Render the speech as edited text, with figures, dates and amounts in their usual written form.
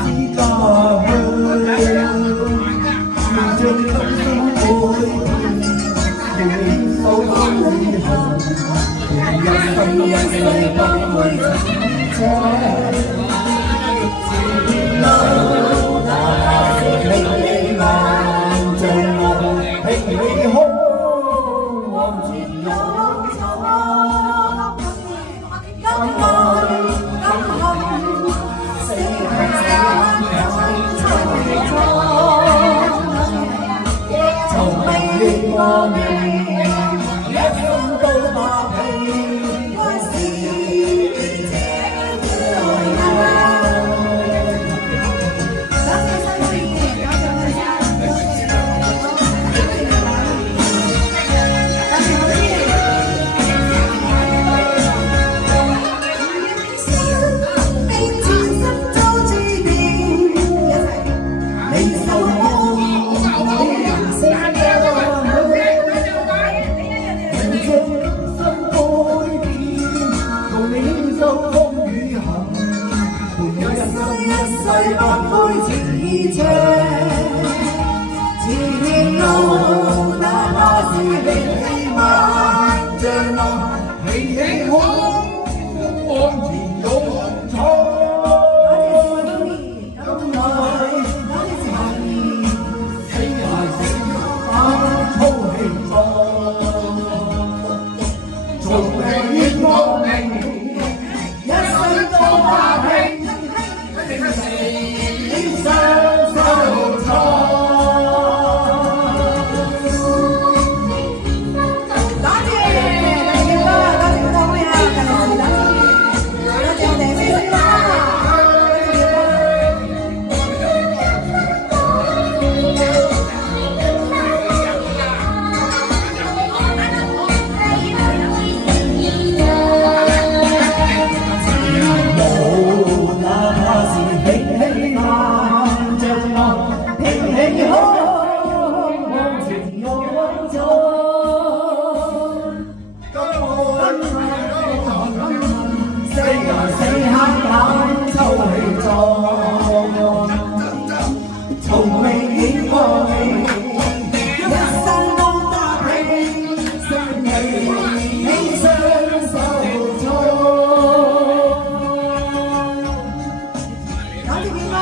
知家鄉，明着今生改變，仍然受風雨行，一生一世不會停車。前路哪怕是歷歷萬丈路，興起空往前勇闖。敢愛敢恨，四向從未怨過你，一生都打拼，愛是這愛。前路哪怕是歷歷萬丈路，興起空往前勇闖。敢愛敢恨，死還死把粗氣壯，從未怨過你，一生都打拼。從未怨過你，一生都打拼，相你雙手衝。搞掂點啊？